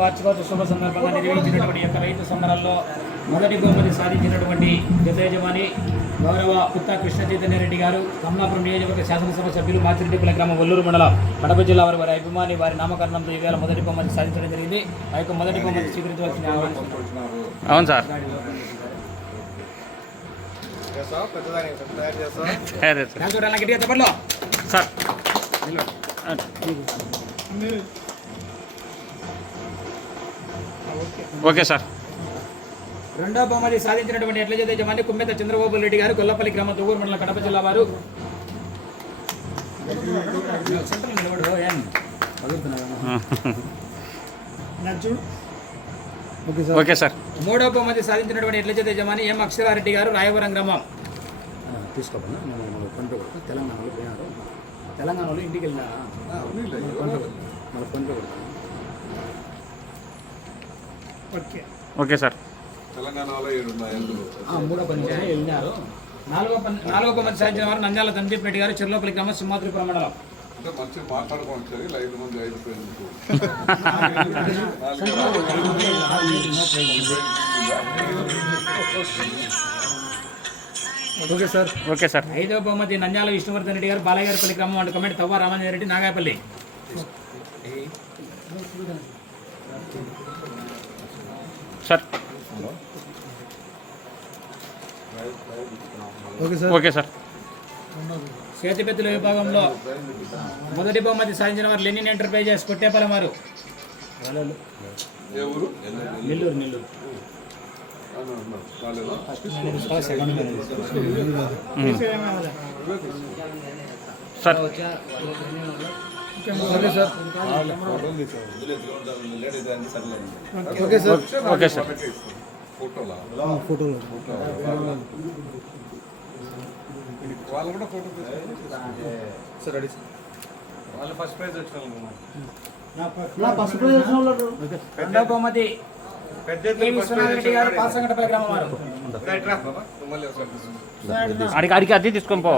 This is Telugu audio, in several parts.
వార్షికోత్సవ శుభ సందర్భంగా నిర్వహించినటువంటి యొక్క రైతు సంబరాల్లో మొదటి బహుమతి సాధించినటువంటి జత యజమాని గౌరవ పుత్త కృష్ణ చైతన్య రెడ్డి గారు కమలాపురం నియోజకవర్గ శాసనసభ సభ్యులు మాచిరెడ్డిపల్లి గ్రామం ఒల్లూరు మండలం కడప జిల్లా వారి అభిమాని వారి నామకరణంతో ఈవేళ మొదటి బహుమతి సాధించడం జరిగింది. ఆ యొక్క మొదటి బహుమతి స్వీకరించవలసిన అవును సార్ గట్టిగా చెప్పట్లో సార్ ఓకే సార్. రెండో బహుమతి సాధించినటువంటి ఎట్ల చేత యజమాని కుమ్మెత చంద్రబాబు రెడ్డి గారు కొల్లపల్లి గ్రామం తొగూరు మండలం కడప జిల్లా వారు ఓకే సార్. మూడో బహుమతి సాధించినటువంటి ఎట్ల చేత యజమాని ఎం అక్షరారెడ్డి గారు రాయవరం గ్రామం. తీసుకోవాలి తెలంగాణలో ఇంటికి వెళ్ళినా ఓకే సార్. మూడో పని వెళ్ళినారు. నాలుగో బహుమతి సాధించిన వారు నంద్యాల తండ్రి రెడ్డి గారు చిర్లోపల్లి గ్రామం సింహాద్రిపురం మండలం. Okay sir. Okay sir. ఐదో బహుమతి నంద్యాల విష్ణువర్ధన్ రెడ్డి గారు బాలయ్యపల్లి గ్రామం and comment Tavva Ramanjana Reddy Nagayapalli. Sir okay sir. చేతిపెత్తుల విభాగంలో మొదటి బహుమతి సాధించిన వారు లెనిన్ ఎంటర్ప్రైజెస్ కొట్టేపల్లి వారు Nellore. Sir okay sir. Okay sir. రెండో బహుమతి విశ్వనాథరెడ్డి గారు పాసంగటపల్లి గ్రామం వారు. అడిగి అది తీసుకొని పో.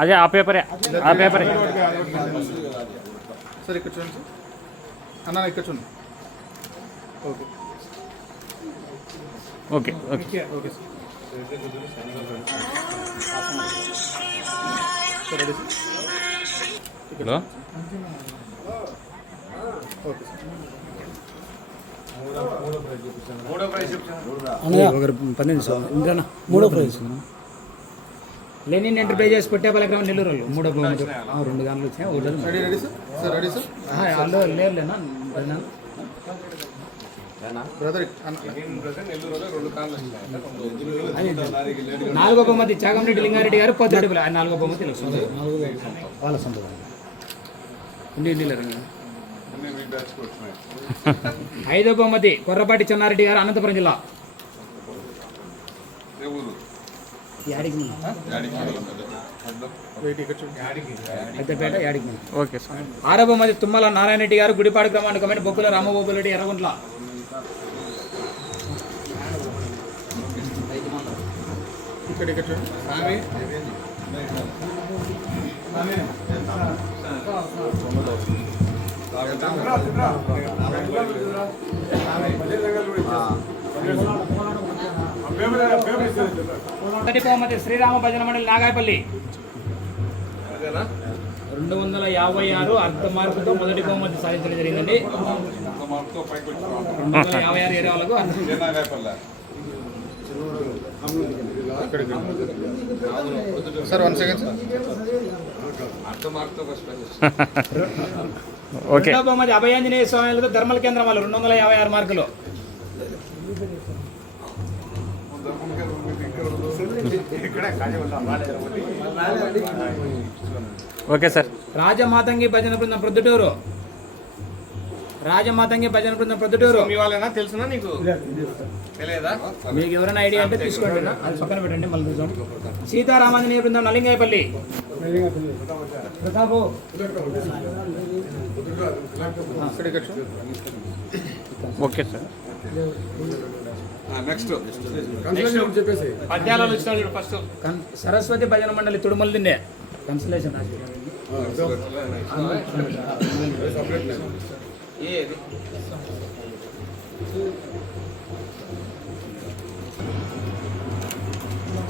అదే ఆ పేపరే సార్ ఇక్కడ చూడండి అన్న ఇక్కడ చూడండి. ఓకే ఓకే ఓకే హలో మూడో ప్రైజ్ లెనిన్ ఎంటర్ప్రైజెస్ కొట్టేపల్లి గ్రామం నెల్లూరు. మూడో బహుమతి 2 గంటలు వచ్చినాయి. నాలుగో బహుమతి చాగంరెడ్డి లింగారెడ్డి గారు పొద్దుడిపల్లి. ఆయన నాలుగో బహుమతి వాళ్ళ సొంత. ఐదో బహుమతి కొర్రపాటి చెన్నారెడ్డి గారు అనంతపురం జిల్లా. Okay sir. ఆరో బహుమతి తుమ్మల నారాయణ రెడ్డి గారు గుడిపాడు గ్రామాన్ని కమెంట్ బొక్కుల రామబాబు రెడ్డి ఎర్రగుంట్ల. మొదటి బహుమతి శ్రీరామ భజన మండలి నాగాయపల్లి. 256 అర్ధ మార్కుతో మొదటి బహుమతి సాధించడం జరిగిందండి. 256 ఏరియా వాళ్ళకు సార్ 1 సెకండ్. ఓకే. రెండో బహుమతి అభయాంజనేయ స్వామి ధర్మల కేంద్రం వాళ్ళు 256 మార్కులు. Okay sir. రాజమాతంగి భజన బృందం ప్రొద్దుటూరు. మీ వాళ్ళైనా తెలుసునా నీకు తెలియదా? మీకు ఎవరైనా ఐడియా అంటే తీసుకోండి, అది పక్కన పెట్టండి. మళ్ళీ చూసాం. సీతారామాంజనేయ బృందం నలింగాయపల్లి. Okay sir. పద్యాలలో ఫస్ట్ సరస్వతి భజన మండలి Tudumaldinde consolation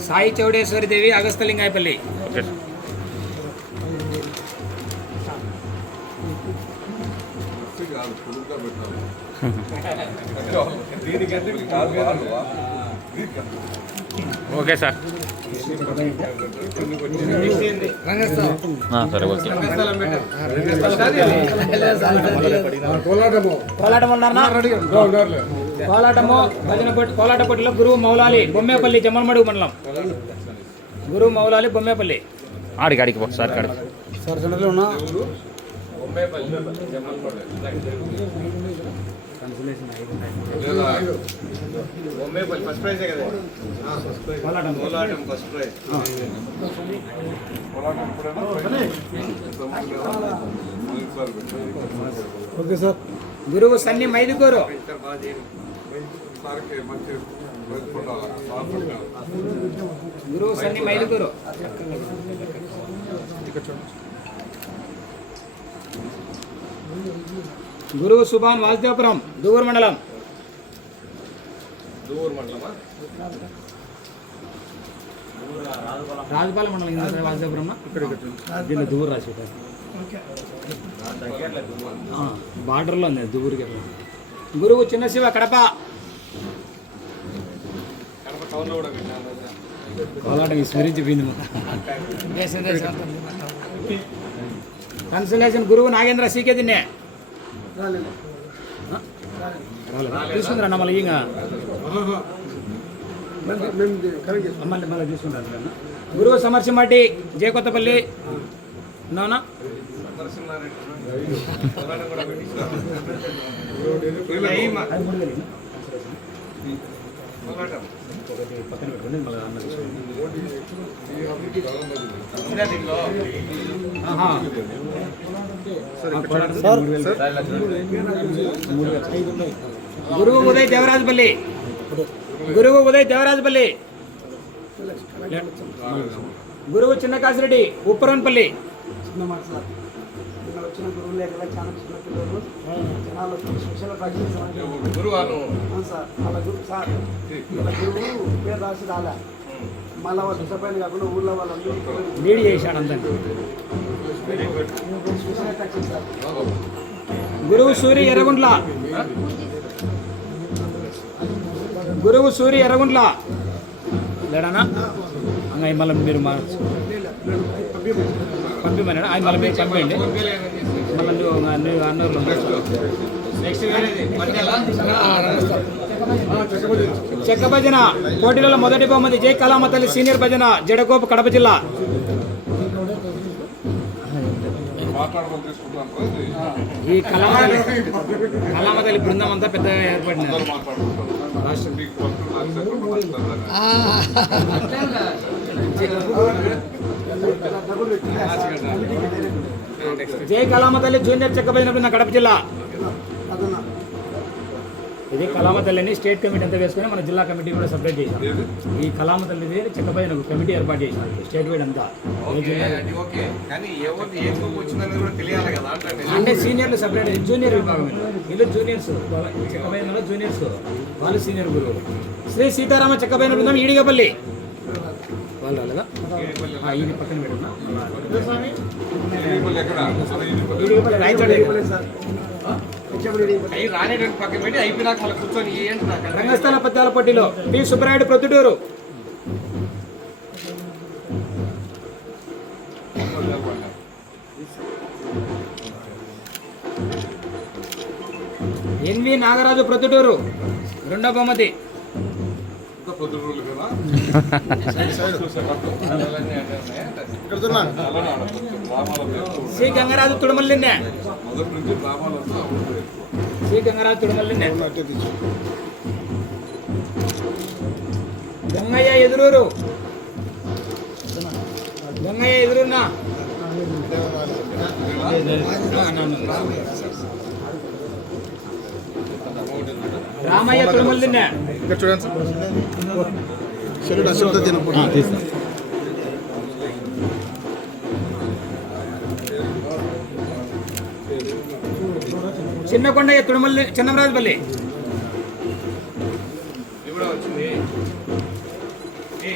Sai Chowdeshwari Devi Agastalingayapalli. Okay sir. Okay sir. సరే ఓకే. కోలాటం ఉన్నారనా? కోలాటము కోలాట పోటీలో గురువు మౌలాలి బొమ్మేపల్లి జమ్మలమడుగు మండలం. గురువు మౌలాలి బొమ్మేపల్లి. ఆడికి పో సార్ కాడికి. Okay sir. గురువు సన్ని మైదుకూరు. గురువు సన్ని మైదుకూరు. గురువు సుభాన్ వాసుదేవపురం దూవూరు మండలం. రాజపాలెం మండలం ఇంకా వాసుదేవపురం దీన్ని దూవూరు రాసి బార్డర్లో ఉంది దూవూరుకి. గురువు చిన్న శివ కడప. కోలాటం స్మరించిపోయింది. కన్సల్టేషన్ గురువు నాగేంద్ర సీకే తిన్నే తీసుకుంటారా మళ్ళీ ఇంకా మళ్ళీ తీసుకుంటారు. గురువు సమర్శమట్టి జయ కొత్తపల్లి నోనా. పక్కన పెట్టుకోండి మళ్ళీ అన్న గురువు ఉదయ్ దేవరాజపల్లి. గురువు ఉదయ్ దేవరాజపల్లి. గురువు చిన్న కాసిరెడ్డి ఉప్పరన్పల్లి. వచ్చిన గురువులు ఎక్కడ చాలా చిన్న పిల్లలు జనాలు స్పెషల్ ప్రాక్టీస్ సార్. వాళ్ళ గురువు సార్ వాళ్ళ గురువు పేరు రాసి రాలే. మళ్ళీ వాళ్ళు డిసప్పాయింట్ కాకుండా ఊళ్ళో వాళ్ళందరూ లీడ్ చేశాడు అందరినీ. Special practice sir. గురువు సూరి ఎర్రగుంట్ల. గురువు సూరి ఎర్రగుంట్ల లేడానా? అంగ మళ్ళీ మీరు పంపిమన్నాడు. ఆయన మళ్ళీ మీరు పంపండి. మళ్ళీ అన్నూరులో చెక్క భజన పోటీలలో మొదటి బహుమతి జై కళామ తల్లి సీనియర్ భజన జడగోపు కడప జిల్లా. ఈ కళామ తల్లి బృందం అంతా పెద్దగా ఏర్పడినారు. జై కళామ తల్లి జూనియర్ చెక్క భజన బృందం కడప జిల్లా. ఇది కళామ తల్లిని స్టేట్ కమిటీ అంతా వేసుకుని మన జిల్లా కమిటీ కూడా సపరేట్ చేసాం. ఈ కళామ తల్లిది చెక్క భజన కమిటీ ఏర్పాటు చేసినాం స్టేట్ వైడ్ అంతా. అంటే సీనియర్లు సపరేట్ జూనియర్ విభాగం. వీళ్ళు జూనియర్స్ చెక్క భజనలో జూనియర్స్, వాళ్ళు సీనియర్ గురువు. శ్రీ సీతారామ చెక్క భజన బృందం ఈడిగపల్లి. వాళ్ళు అలాగా ఇది పక్కన పెట్టుకున్నా రంగస్థల పద్యాల పోటీలో టి సుబ్బరాయుడు ప్రొద్దుటూరు. ఎన్వి నాగరాజు ప్రొద్దుటూరు రెండో బహుమతి. శ్రీ గంగరాజు తుడమల్లిన్నే. శ్రీ గంగరాజు తుడమల్లిన్నే. గంగయ్య ఎదురూరు. గంగయ్య ఎదురున్నా. రామయ్య తుడమల్లిన్నే. చూడండి అశుద్ధ తినప్పుడు చిన్నకొండ తుడుమల్లి చిన్నమరాజుపల్లి ఈ